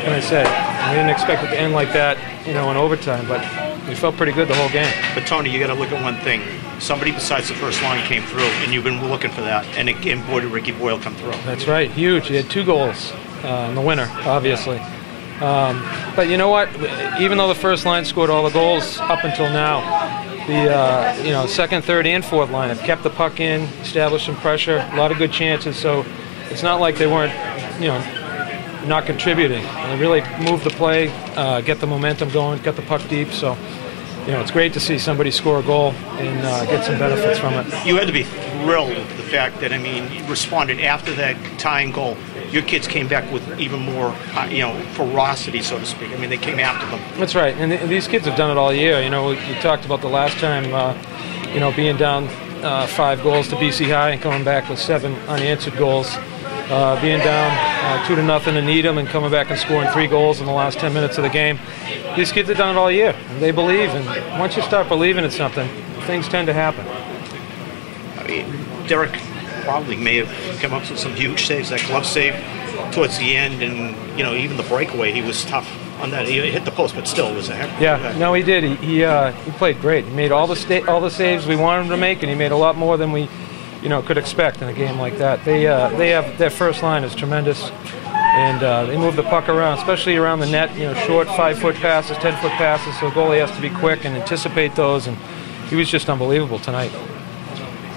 what can I say? We didn't expect it to end like that, in overtime, but we felt pretty good the whole game. But Tony, you got to look at one thing. Somebody besides the first line came through, and you've been looking for that. And again, boy, did Ricky Boyle come through. That's right, huge. He had 2 goals in the winner, obviously. But you know what? Even though the first line scored all the goals up until now, the second, third, and fourth line have kept the puck in, established some pressure, a lot of good chances. So it's not like they weren't, not contributing. They really moved the play, get the momentum going, get the puck deep. So, it's great to see somebody score a goal and get some benefits from it. You had to be thrilled with the fact that, you responded after that tying goal. Your kids came back with even more, ferocity, so to speak. They came after them. That's right, and these kids have done it all year. We talked about the last time, being down 5 goals to BC High and coming back with 7 unanswered goals. Being down 2-0 to Needham and coming back and scoring 3 goals in the last 10 minutes of the game. These kids have done it all year. And they believe, and once you start believing in something, things tend to happen. Derek probably may have come up with some huge saves. That glove save towards the end, and even the breakaway, he was tough on that. He hit the post, but still it was a heck. Yeah, no, he did. He played great. He made all the saves we wanted him to make, and he made a lot more than we could expect in a game like that. They have their first line is tremendous, and they move the puck around, especially around the net. Short 5-foot passes, 10-foot passes. So the goalie has to be quick and anticipate those. And he was just unbelievable tonight.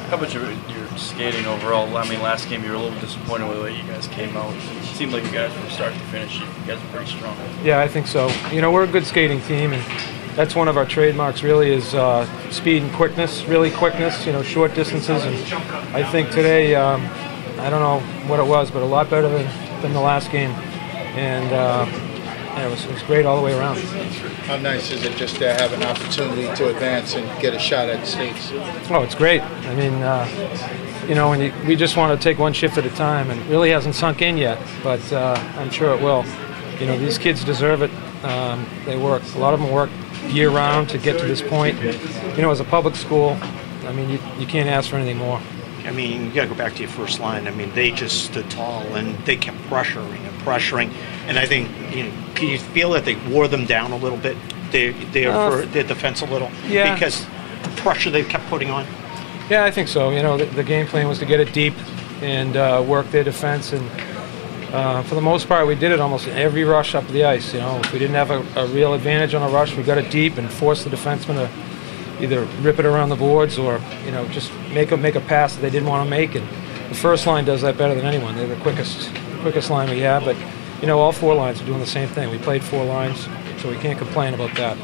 How about your skating overall? Last game you were a little disappointed with the way you guys came out. It seemed like you guys from start to finish, you guys were pretty strong. Yeah, I think so. We're a good skating team, and that's one of our trademarks. Really is speed and quickness. Really quickness. Short distances, and I think today, I don't know what it was, but a lot better than the last game, and it was great all the way around. How nice is it just to have an opportunity to advance and get a shot at the States? Oh, it's great. We just want to take one shift at a time, and it really hasn't sunk in yet, but I'm sure it will. These kids deserve it. They work. A lot of them work year-round to get to this point. As a public school, you can't ask for anything more. You got to go back to your first line. They just stood tall, and they kept pressuring. And I think, can you feel that they wore them down a little bit, their defense a little? Yeah. Because the pressure they kept putting on? Yeah, I think so. The game plan was to get it deep and work their defense. And for the most part, we did it almost in every rush up the ice. If we didn't have a real advantage on a rush, we got it deep and forced the defenseman to either rip it around the boards or, just make a pass that they didn't want to make. And the first line does that better than anyone. They're the quickest line we have. But, all 4 lines are doing the same thing. We played 4 lines, so we can't complain about that.